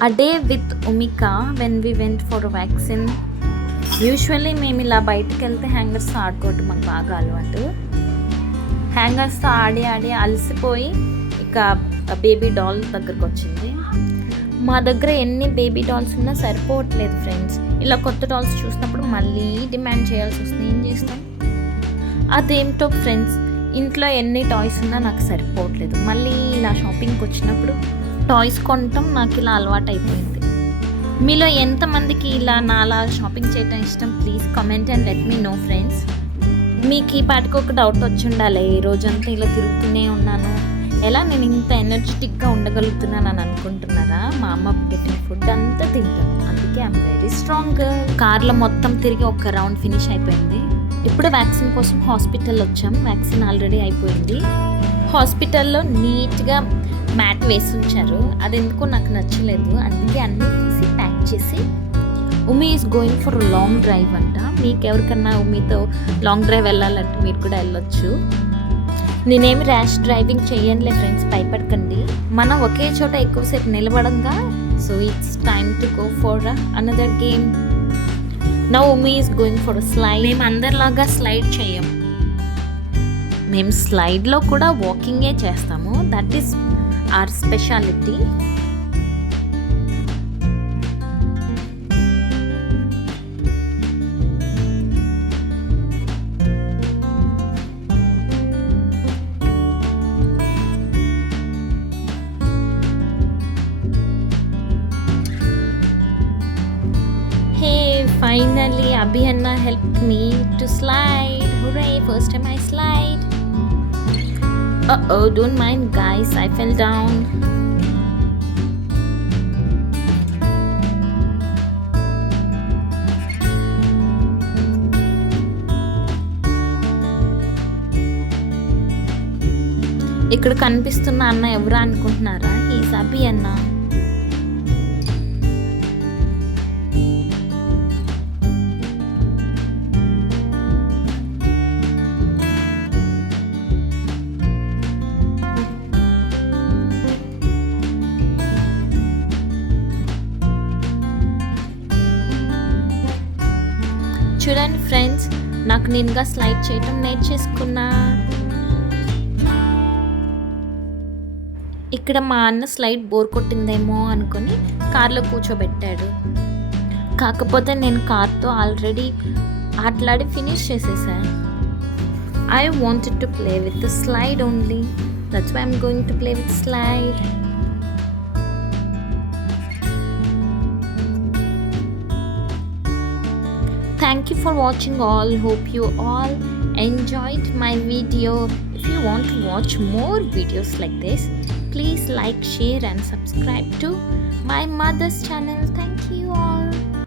A day with Umika when we went for a vaccine. Usually మేము ఇలా బయటకు వెళ్తే హ్యాంగర్స్తో ఆడుకోవటం మాకు బాగా అలవాటు. హ్యాంగర్స్తో ఆడి ఆడి అలసిపోయి ఇక బేబీ డాల్ దగ్గరకు వచ్చింది. మా దగ్గర ఎన్ని బేబీ డాల్స్ ఉన్నా సరిపోవట్లేదు ఫ్రెండ్స్. ఇలా కొత్త డాల్స్ చూసినప్పుడు మళ్ళీ డిమాండ్ చేయాల్సి వస్తుంది. ఏం చేస్తాం? అదేమిటో ఫ్రెండ్స్, ఇంట్లో ఎన్ని టాయ్స్ ఉన్నా నాకు సరిపోవట్లేదు. మళ్ళీ ఇలా షాపింగ్కి వచ్చినప్పుడు టాయ్స్ కొనటం నాకు ఇలా అలవాటు అయిపోయింది. మీలో ఎంతమందికి ఇలా నాలా షాపింగ్ చేయటం ఇష్టం? Please comment and let me know friends. మీకు ఈ పాటికి ఒక డౌట్ వచ్చి ఉండాలి, ఈ రోజంతా ఇలా తిరుగుతూనే ఉన్నాను, ఎలా నేను ఇంత ఎనర్జెటిక్గా ఉండగలుగుతున్నాను అని అనుకుంటున్నారా? మా అమ్మ పెట్టిన ఫుడ్ అంతా తింటాను, అందుకే ఐఎమ్ వెరీ స్ట్రాంగ్. కార్లో మొత్తం తిరిగి ఒక రౌండ్ ఫినిష్ అయిపోయింది. ఇప్పుడు వ్యాక్సిన్ కోసం హాస్పిటల్ వచ్చాం. వ్యాక్సిన్ ఆల్రెడీ అయిపోయింది. హాస్పిటల్లో నీట్గా మ్యాట్ వేసి ఉంచారు. అది ఎందుకో నాకు నచ్చలేదు, అందుకే అన్నీ తీసి ప్యాక్ చేసి Umi is going for long drive అంట. మీకు ఎవరికన్నా ఉమితో లాంగ్ డ్రైవ్ వెళ్ళాలంటే మీరు కూడా వెళ్ళొచ్చు. నేనేమి ర్యాష్ డ్రైవింగ్ చేయనులే ఫ్రెండ్స్, భయపడకండి. మనం ఒకే చోట ఎక్కువసేపు నిలబడంగా, so it's time to go for another game. Now Umi is going for slide. మేము అందరిలాగా స్లైడ్ చేయం, మేము స్లైడ్లో కూడా వాకింగే చేస్తాము. That is our speciality. Hey, finally Abhiyanna helped me to slide. Hooray, first time I slide. Uh-oh, don't mind guys, I fell down. ఇక్కడ కనిపిస్తున్న అన్న ఎవరా అనుకుంటున్నారా? హీస్ అభి అన్న. చూడండి ఫ్రెండ్స్, నాకు నేనుగా స్లైడ్ చేయటం నేర్చేసుకున్నా. ఇక్కడ మా అన్న స్లైడ్ బోర్ కొట్టిందేమో అనుకొని కార్లో కూర్చోబెట్టాడు. కాకపోతే నేను కార్తో ఆల్రెడీ ఆటలాడి ఫినిష్ చేసేసాను. I wanted to play with the slide only, that's why I'm going to play with slide. Thank you for watching all. Hope you all enjoyed my video. If you want to watch more videos like this, please like, share and subscribe to my mother's channel. Thank you all.